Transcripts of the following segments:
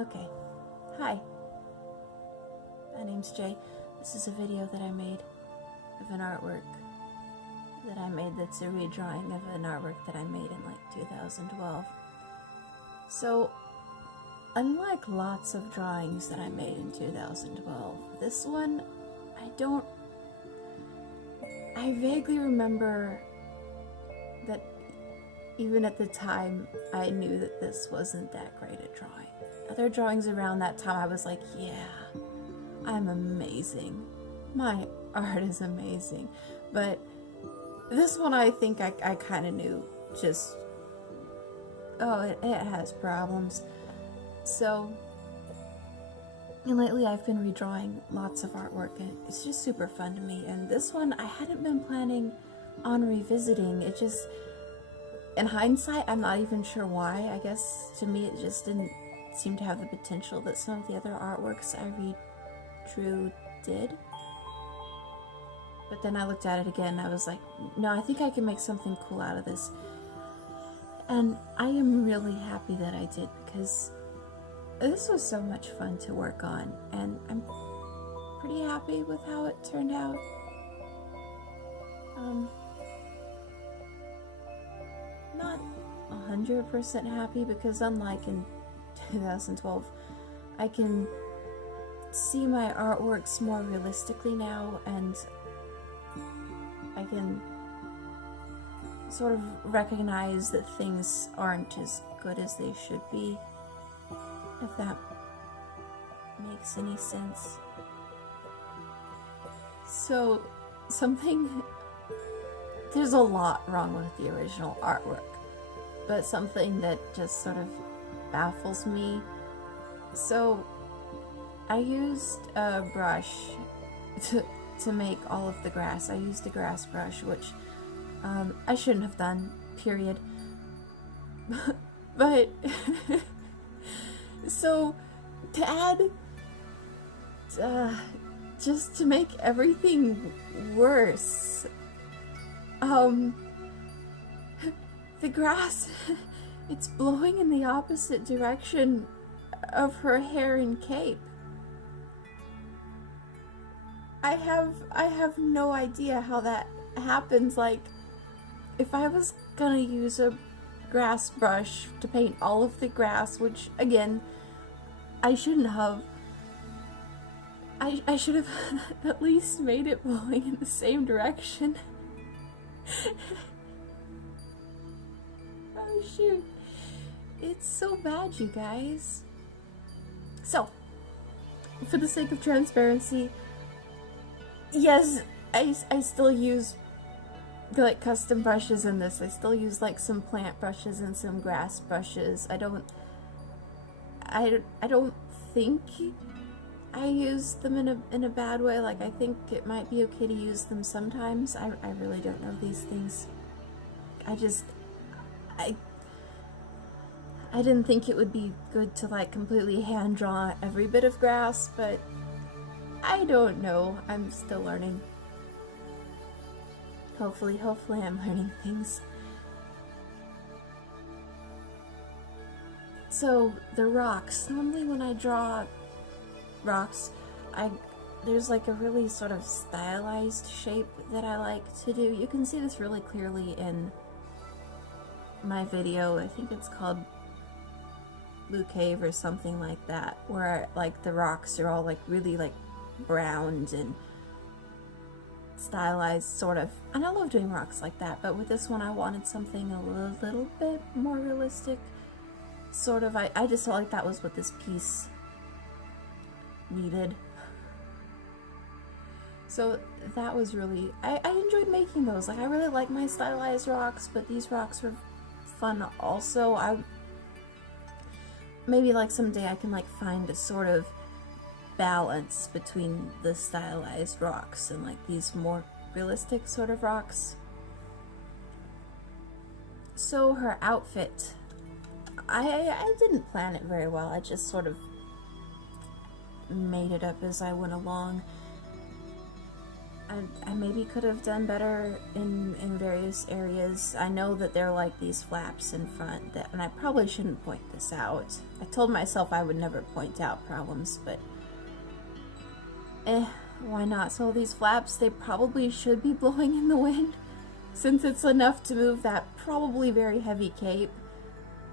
Okay, hi, my name's Jay. This is a video that I made of an artwork that I made that's a redrawing of an artwork that I made in like 2012. So, unlike lots of drawings that I made in 2012, this one, I vaguely remember that even at the time, I knew that this wasn't that great a drawing. Other drawings around that time, I was like, yeah, I'm amazing. My art is amazing. But this one, I think I kind of knew just, oh, it has problems. So, and lately I've been redrawing lots of artwork, and it's just super fun to me. And this one, I hadn't been planning on revisiting. It just, in hindsight, I'm not even sure why. I guess to me it just didn't seem to have the potential that some of the other artworks I redrew did. But then I looked at it again and I was like, no, I think I can make something cool out of this. And I am really happy that I did, because this was so much fun to work on, and I'm pretty happy with how it turned out. Not 100% happy, because unlike in 2012, I can see my artworks more realistically now, and I can sort of recognize that things aren't as good as they should be, if that makes any sense. So, there's a lot wrong with the original artwork, but something that just sort of baffles me. So, I used a brush to make all of the grass. I used a grass brush, which I shouldn't have done, period. But, so, to add, just to make everything worse, the grass, it's blowing in the opposite direction of her hair and cape. I have no idea how that happens. Like, if I was gonna use a grass brush to paint all of the grass, which, again, I shouldn't have, I should have at least made it blowing in the same direction. Oh shoot. It's so bad, you guys. So, for the sake of transparency, yes, I still use like custom brushes in this. I still use like some plant brushes and some grass brushes. I don't think I use them in a bad way. Like, I think it might be okay to use them sometimes. I really don't know these things. I didn't think it would be good to like completely hand draw every bit of grass, but I don't know. I'm still learning. Hopefully I'm learning things. So, the rocks. Normally when I draw rocks, there's like a really sort of stylized shape that I like to do. You can see this really clearly in my video. I think it's called Blue Cave or something like that, where like the rocks are all like really like browned and stylized, sort of. And I love doing rocks like that, but with this one I wanted something a little bit more realistic. Sort of, I just felt like that was what this piece needed. So that was really, I enjoyed making those. Like, I really like my stylized rocks, but these rocks were fun also. Maybe like someday I can like find a sort of balance between the stylized rocks and like these more realistic sort of rocks. So her outfit, I didn't plan it very well. I just sort of made it up as I went along. I maybe could have done better in various areas. I know that there are like these flaps in front that, and I probably shouldn't point this out. I told myself I would never point out problems, but why not? So these flaps, they probably should be blowing in the wind, since it's enough to move that probably very heavy cape,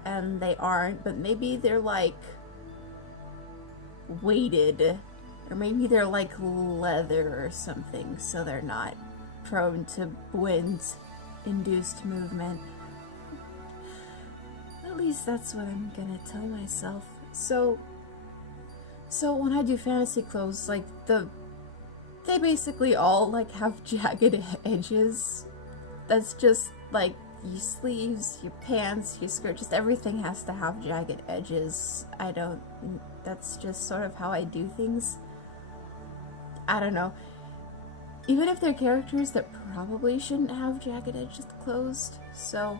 and they aren't, but maybe they're like weighted, or maybe they're like leather or something, so they're not prone to wind-induced movement. At least that's what I'm gonna tell myself. So when I do fantasy clothes, like they basically all like have jagged edges. That's just like your sleeves, your pants, your skirt, just everything has to have jagged edges. That's just sort of how I do things. I don't know. Even if they're characters that probably shouldn't have jagged edges closed, so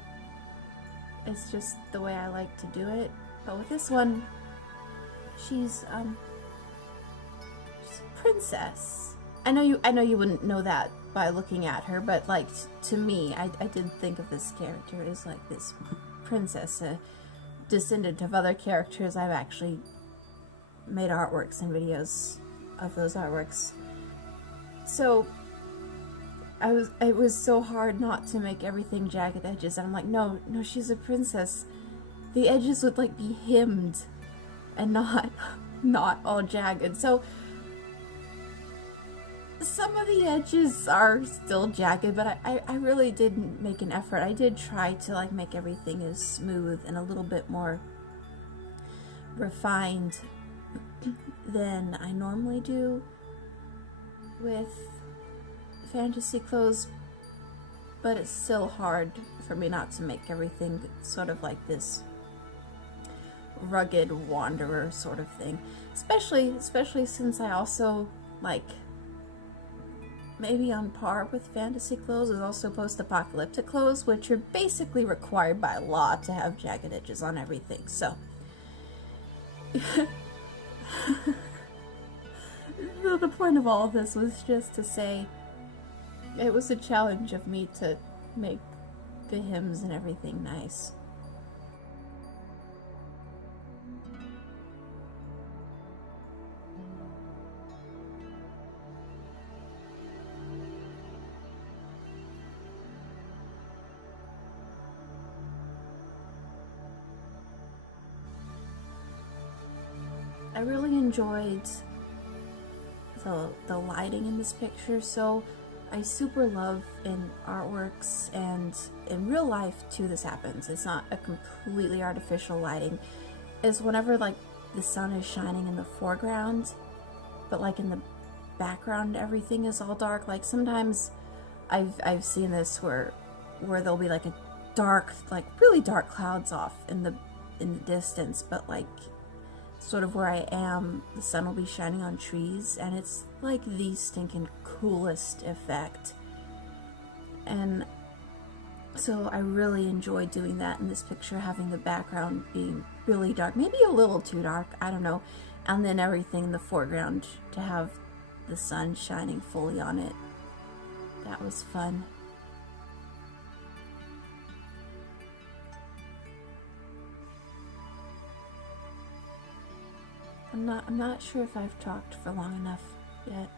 it's just the way I like to do it. But with this one, she's a princess. I know you wouldn't know that by looking at her, but like to me, I did think of this character as like this princess, a descendant of other characters. I've actually made artworks and videos of those artworks. So it was so hard not to make everything jagged edges, and I'm like, no, she's a princess. The edges would like be hemmed and not all jagged. So some of the edges are still jagged, but I really did make an effort. I did try to like make everything as smooth and a little bit more refined than I normally do with fantasy clothes, but it's still hard for me not to make everything sort of like this rugged wanderer sort of thing, especially since I also like, maybe on par with fantasy clothes, is also post-apocalyptic clothes, which are basically required by law to have jagged edges on everything. So the point of all of this was just to say it was a challenge of me to make the hymns and everything nice. I really enjoyed the lighting in this picture, so I super love in artworks and in real life too this happens. It's not a completely artificial lighting. It's whenever like the sun is shining in the foreground, but like in the background everything is all dark. Like sometimes I've seen this where there'll be like a dark, like really dark clouds off in the distance, but like sort of where I am, the sun will be shining on trees, and it's like the stinking coolest effect. And so I really enjoyed doing that in this picture, having the background being really dark, maybe a little too dark, I don't know, and then everything in the foreground to have the sun shining fully on it. That was fun. I'm not sure if I've talked for long enough yet.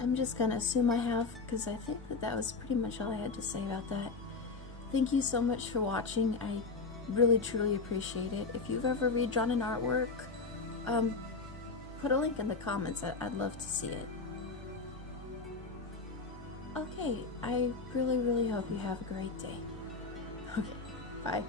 I'm just gonna assume I have, because I think that was pretty much all I had to say about that. Thank you so much for watching. I really truly appreciate it. If you've ever redrawn an artwork, put a link in the comments. I'd love to see it. Okay, I really hope you have a great day. Okay. Bye.